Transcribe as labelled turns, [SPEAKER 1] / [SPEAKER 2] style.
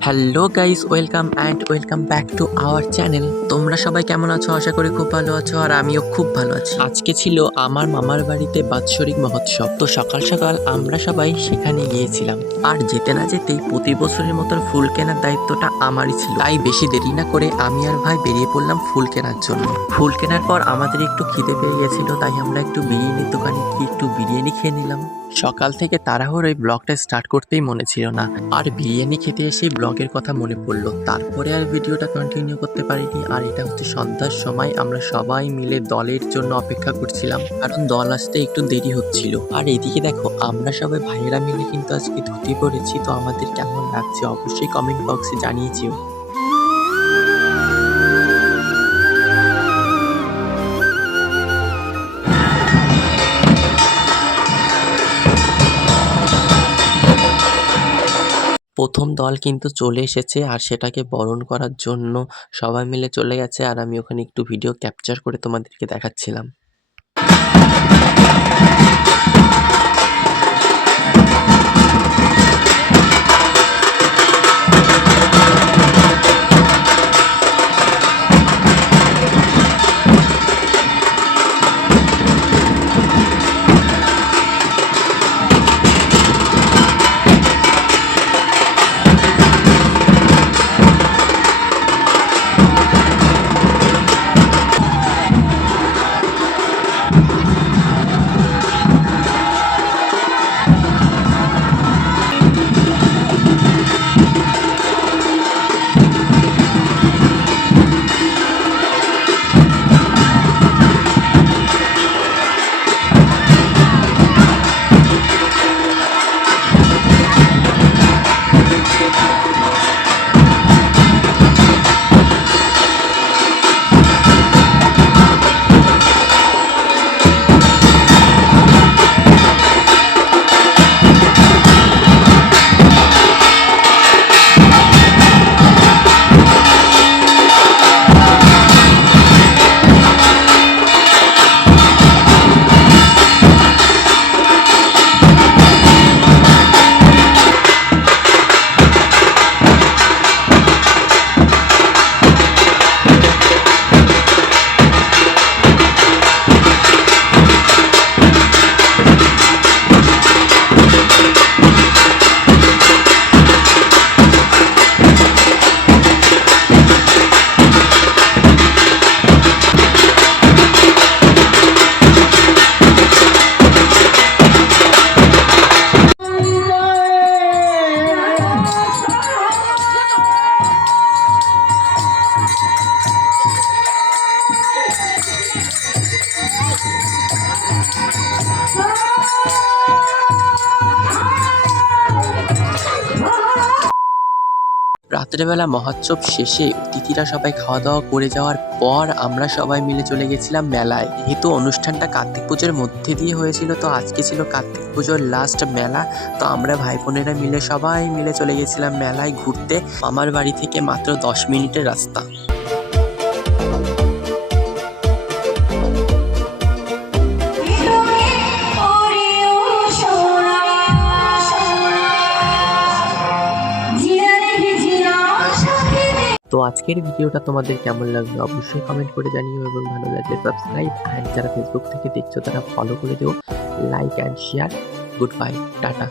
[SPEAKER 1] Hello guys welcome and welcome back to our channel তোমরা সবাই কেমন আছো? আশা করি খুব ভালো আছো আর আমিও খুব ভালো আছি। আজকে ছিল আমার মামার বাড়িতে বাৎসরিক মহোৎসব। তো সকাল সকাল আমরা সবাই সেখানে গিয়েছিলাম। আর যেতে না যেতেই প্রতি বছরের মতন ফুল কেনার দায়িত্বটা আমারই ছিল। তাই বেশি দেরি না করে আমি আর ভাই বেরিয়ে পড়লাম ফুল কেনার জন্য। ফুল কেনার পর আমাদের একটু খিদে পেয়ে গেছিল তাই আমরা একটু বিরিয়ানির দোকানে গিয়ে একটু বিরিয়ানি খেয়ে নিলাম। সকাল থেকে তাড়াহুড়োই ব্লগটা স্টার্ট করতেই মনে ছিল না। আর বিরিয়ানি খেতে এসেই ব্লগের কথা মনে পড়ল। তারপরে আর ভিডিওটা কন্টিনিউ করতে পারিনি। আর এটা হচ্ছে সন্ধ্যার সময়। আমরা সবাই মিলে দলের জন্য অপেক্ষা করছিলাম। কারণ দল আসতে একটু দেরি হচ্ছিল। আর এদিকে দেখো, আমরা সবাই ভাইয়েরা মিলে কিন্তু আজকে ধুতি পড়েছি তো আমাদের কেমন লাগছে অবশ্যই কমেন্ট বক্সে জানিয়েছিও প্রথম দল কিন্তু চলে এসেছে আর সেটাকে বরণ করার জন্য সবাই মিলে চলে গেছে আর আমি ওখানে একটু ভিডিও ক্যাপচার করে তোমাদেরকে দেখাচ্ছিলাম। রাত্রেবেলা মহোৎসব শেষে অতিথিরা সবাই খাওয়া দাওয়া করে যাওয়ার পর আমরা সবাই মিলে চলে গেছিলাম মেলায়। যেহেতু অনুষ্ঠানটা কার্তিক পুজোর মধ্যে দিয়ে হয়েছিল, তো আজকে ছিল কার্তিক পুজোর লাস্ট মেলা। তো আমরা ভাই বোনেরা মিলে সবাই মিলে চলে গেছিলাম মেলায় ঘুরতে। আমার বাড়ি থেকে মাত্র দশ মিনিটের রাস্তা। তো আজকের ভিডিওটা তোমাদের কেমন লাগল অবশ্যই কমেন্ট করে জানিও এবং ভালো লাগলে সাবস্ক্রাইব অ্যান্ড যারা ফেসবুক থেকে দেখছ তারা ফলো করে দিও like and share good bye tata.